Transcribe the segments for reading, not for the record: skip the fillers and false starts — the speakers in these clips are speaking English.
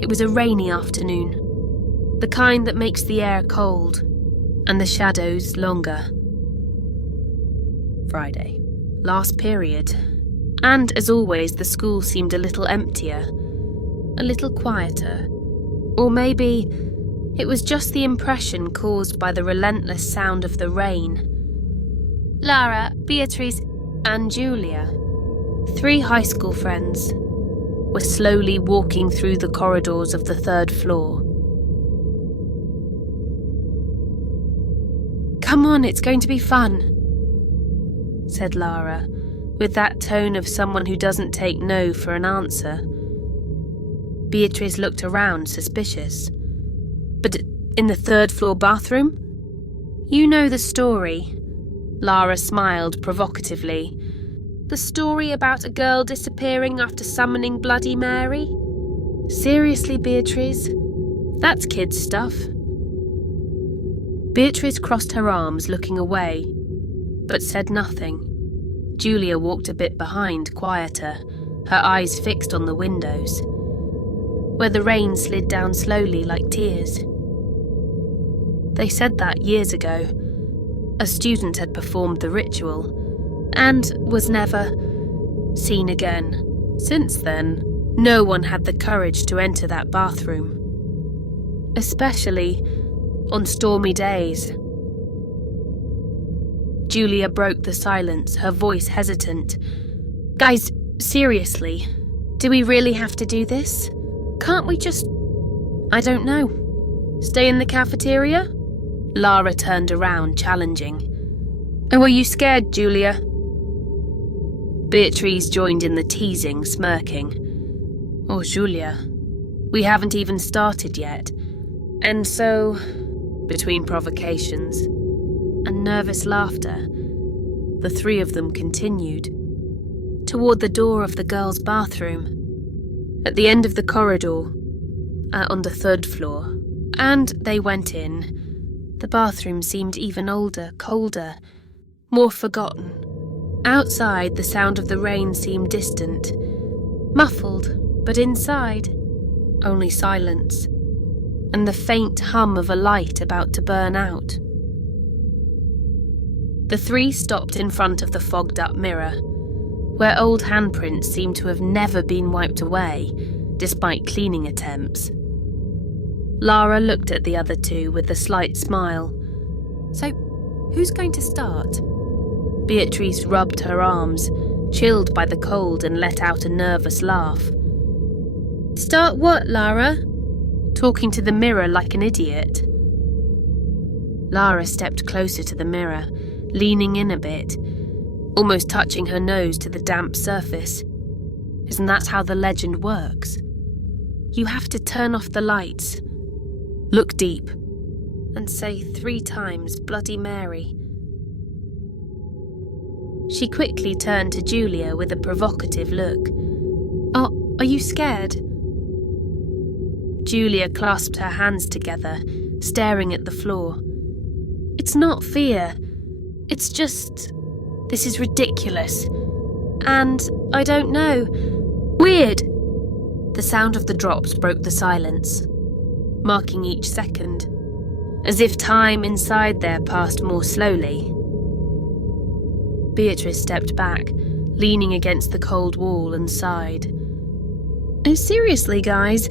It was a rainy afternoon, the kind that makes the air cold and the shadows longer. Friday, last period, and as always the school seemed a little emptier, a little quieter, or maybe it was just the impression caused by the relentless sound of the rain. Lara, Beatrice, and Julia, 3 high school friends, were slowly walking through the corridors of the 3rd floor. "Come on, it's going to be fun," said Lara, with that tone of someone who doesn't take no for an answer. Beatrice looked around, suspicious. "But in the 3rd floor bathroom?" "You know the story." Lara smiled provocatively. "The story about a girl disappearing after summoning Bloody Mary?" "Seriously, Beatrice? That's kids' stuff." Beatrice crossed her arms, looking away, but said nothing. Julia walked a bit behind, quieter, her eyes fixed on the windows, where the rain slid down slowly like tears. They said that years ago. A student had performed the ritual, and was never seen again. Since then, no one had the courage to enter that bathroom, especially on stormy days. Julia broke the silence, her voice hesitant. "Guys, seriously, do we really have to do this? Can't we just, I don't know, stay in the cafeteria?" Lara turned around, challenging. "Oh, are you scared, Julia?" Beatrice joined in the teasing, smirking. "Oh, Julia, we haven't even started yet." And so, between provocations and nervous laughter, the 3 of them continued toward the door of the girls' bathroom, at the end of the corridor, on the 3rd floor. And they went in. The bathroom seemed even older, colder, more forgotten. Outside, the sound of the rain seemed distant, muffled, but inside, only silence, and the faint hum of a light about to burn out. The 3 stopped in front of the fogged-up mirror, where old handprints seemed to have never been wiped away, despite cleaning attempts. Lara looked at the other 2 with a slight smile. "So, who's going to start?" Beatrice rubbed her arms, chilled by the cold, and let out a nervous laugh. "Start what, Lara?" Talking to the mirror like an idiot. Lara stepped closer to the mirror, leaning in a bit, almost touching her nose to the damp surface. Isn't that how the legend works? You have to turn off the lights, look deep, and say 3 times Bloody Mary. She quickly turned to Julia with a provocative look. Are you scared?" Julia clasped her hands together, staring at the floor. "It's not fear. It's just, this is ridiculous. And, I don't know, weird." The sound of the drops broke the silence, marking each second, as if time inside there passed more slowly. Beatrice stepped back, leaning against the cold wall, and sighed. "Oh, seriously, guys,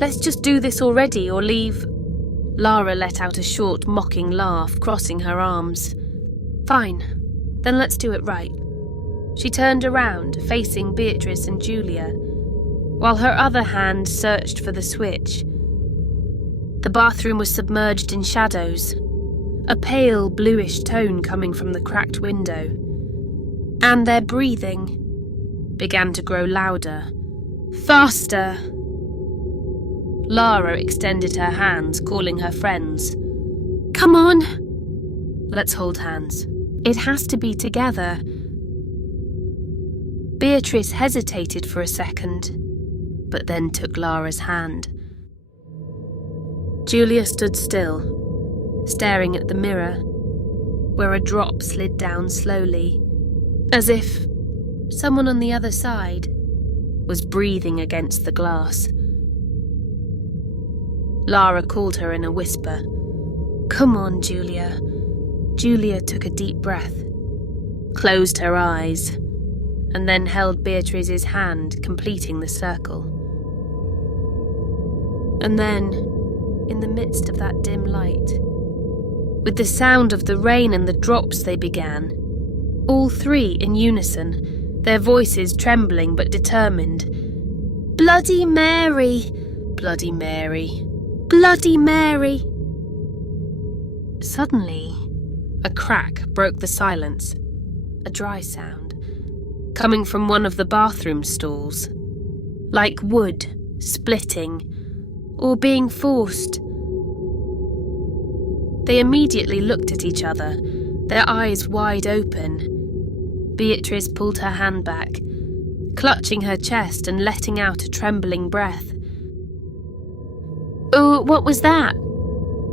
let's just do this already or leave." Lara let out a short, mocking laugh, crossing her arms. "Fine, then let's do it right." She turned around, facing Beatrice and Julia, while her other hand searched for the switch. The bathroom was submerged in shadows, a pale bluish tone coming from the cracked window, and their breathing began to grow louder. "Faster!" Lara extended her hands, calling her friends. "Come on!" "Let's hold hands. It has to be together." Beatrice hesitated for a second, but then took Lara's hand. Julia stood still, staring at the mirror, where a drop slid down slowly, as if someone on the other side was breathing against the glass. Lara called her in a whisper. "Come on, Julia." Julia took a deep breath, closed her eyes, and then held Beatrice's hand, completing the circle. And then, in the midst of that dim light, with the sound of the rain and the drops, they began, all three in unison, their voices trembling but determined. "Bloody Mary! Bloody Mary! Bloody Mary!" Suddenly, a crack broke the silence, a dry sound, coming from one of the bathroom stalls, like wood splitting or being forced. They immediately looked at each other, their eyes wide open. Beatrice pulled her hand back, clutching her chest and letting out a trembling breath. "Oh, what was that?"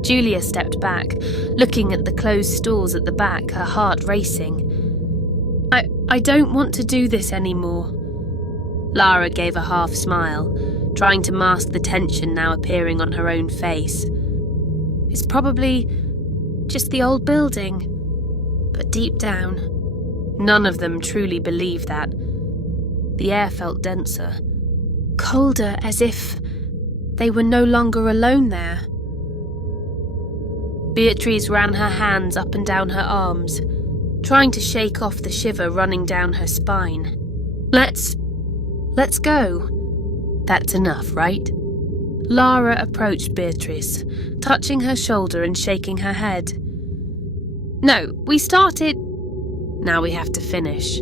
Julia stepped back, looking at the closed stalls at the back, her heart racing. I don't want to do this anymore." Lara gave a half smile, trying to mask the tension now appearing on her own face. "It's probably just the old building." But deep down, none of them truly believed that. The air felt denser, colder, as if they were no longer alone there. Beatrice ran her hands up and down her arms, trying to shake off the shiver running down her spine. Let's go. That's enough, right?" Lara approached Beatrice, touching her shoulder and shaking her head. "No, we started. Now we have to finish."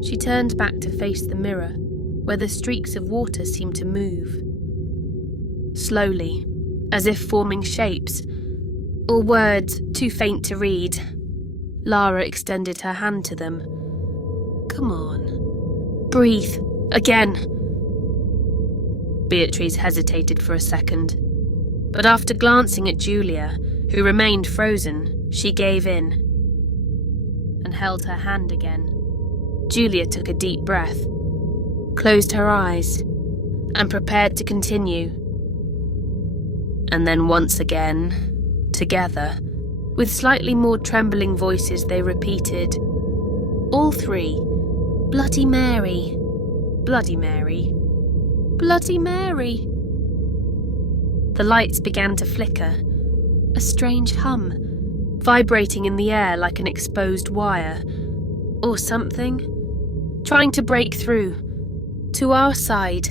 She turned back to face the mirror, where the streaks of water seemed to move. Slowly, as if forming shapes, or words too faint to read. Lara extended her hand to them. "Come on. Breathe. Again." Beatrice hesitated for a second, but after glancing at Julia, who remained frozen, she gave in and held her hand again. Julia took a deep breath, closed her eyes, and prepared to continue. And then once again, together, with slightly more trembling voices, they repeated, all three, "Bloody Mary, Bloody Mary, Bloody Mary." The lights began to flicker, a strange hum, vibrating in the air like an exposed wire, or something, trying to break through, to our side.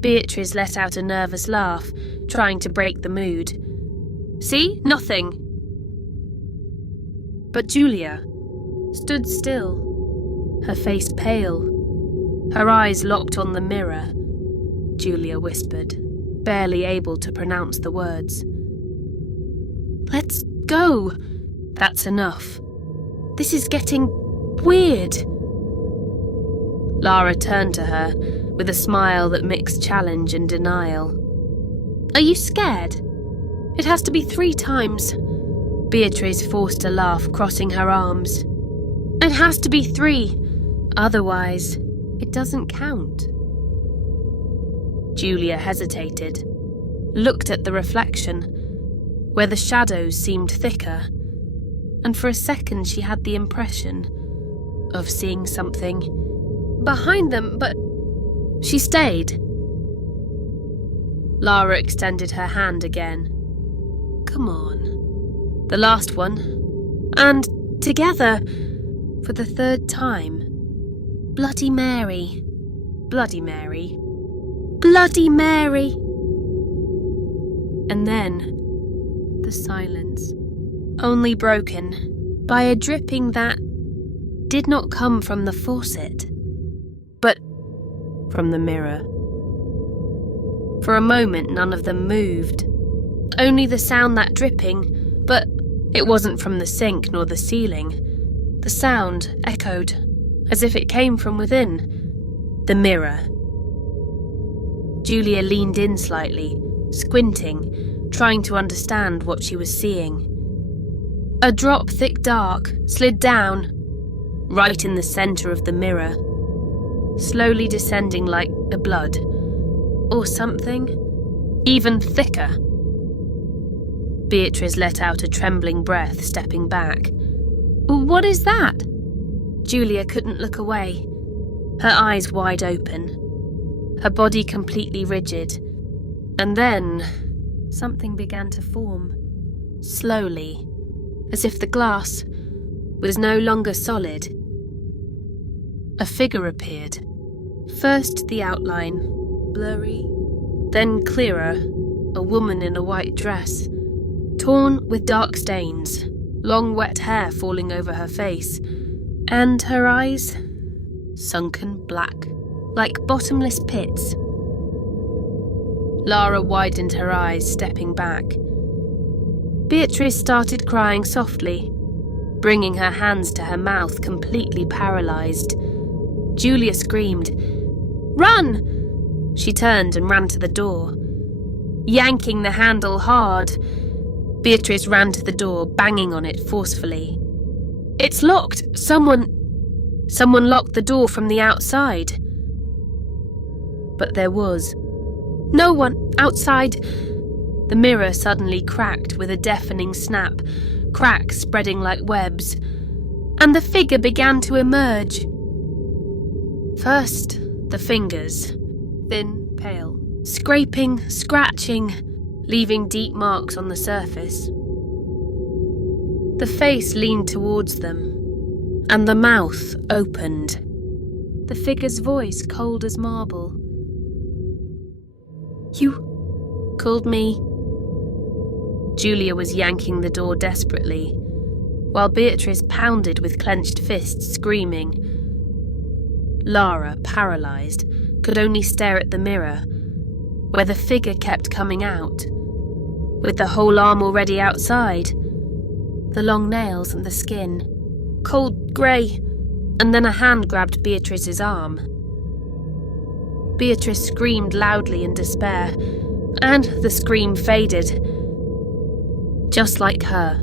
Beatrice let out a nervous laugh, trying to break the mood. "See? Nothing." But Julia stood still, her face pale, her eyes locked on the mirror. Julia whispered, barely able to pronounce the words. "Let's go." "That's enough. This is getting weird." Lara turned to her with a smile that mixed challenge and denial. "Are you scared? It has to be 3 times. Beatrice forced a laugh, crossing her arms. "It has to be 3. Otherwise, it doesn't count." Julia hesitated, looked at the reflection, where the shadows seemed thicker, and for a second she had the impression of seeing something behind them, but she stayed. Lara extended her hand again. "Come on." The last one, and together, for the 3rd time, "Bloody Mary, Bloody Mary, Bloody Mary." And then, the silence, only broken by a dripping that did not come from the faucet, but from the mirror. For a moment, none of them moved. Only the sound, that dripping, but it wasn't from the sink nor the ceiling. The sound echoed, as if it came from within. The mirror. Julia leaned in slightly, squinting, trying to understand what she was seeing. A drop thick dark slid down, right in the centre of the mirror, slowly descending like the blood, or something, even thicker. Beatrice let out a trembling breath, stepping back. "What is that?" Julia couldn't look away, her eyes wide open, her body completely rigid. And then something began to form, slowly, as if the glass was no longer solid. A figure appeared. First the outline, blurry, then clearer, a woman in a white dress, torn with dark stains, long wet hair falling over her face, and her eyes sunken black, like bottomless pits. Lara widened her eyes, stepping back. Beatrice started crying softly, bringing her hands to her mouth, completely paralysed. Julia screamed, "Run!" She turned and ran to the door, yanking the handle hard. Beatrice ran to the door, banging on it forcefully. "It's locked! Someone locked the door from the outside." But there was no one outside. The mirror suddenly cracked with a deafening snap, cracks spreading like webs, and the figure began to emerge. First, the fingers, thin, pale, scraping, scratching, leaving deep marks on the surface. The face leaned towards them, and the mouth opened. The figure's voice cold as marble. "You called me?" Julia was yanking the door desperately, while Beatrice pounded with clenched fists, screaming. Lara, paralysed, could only stare at the mirror, where the figure kept coming out, with the whole arm already outside, the long nails and the skin, cold grey, and then a hand grabbed Beatrice's arm. Beatrice screamed loudly in despair, and the scream faded. Just like her,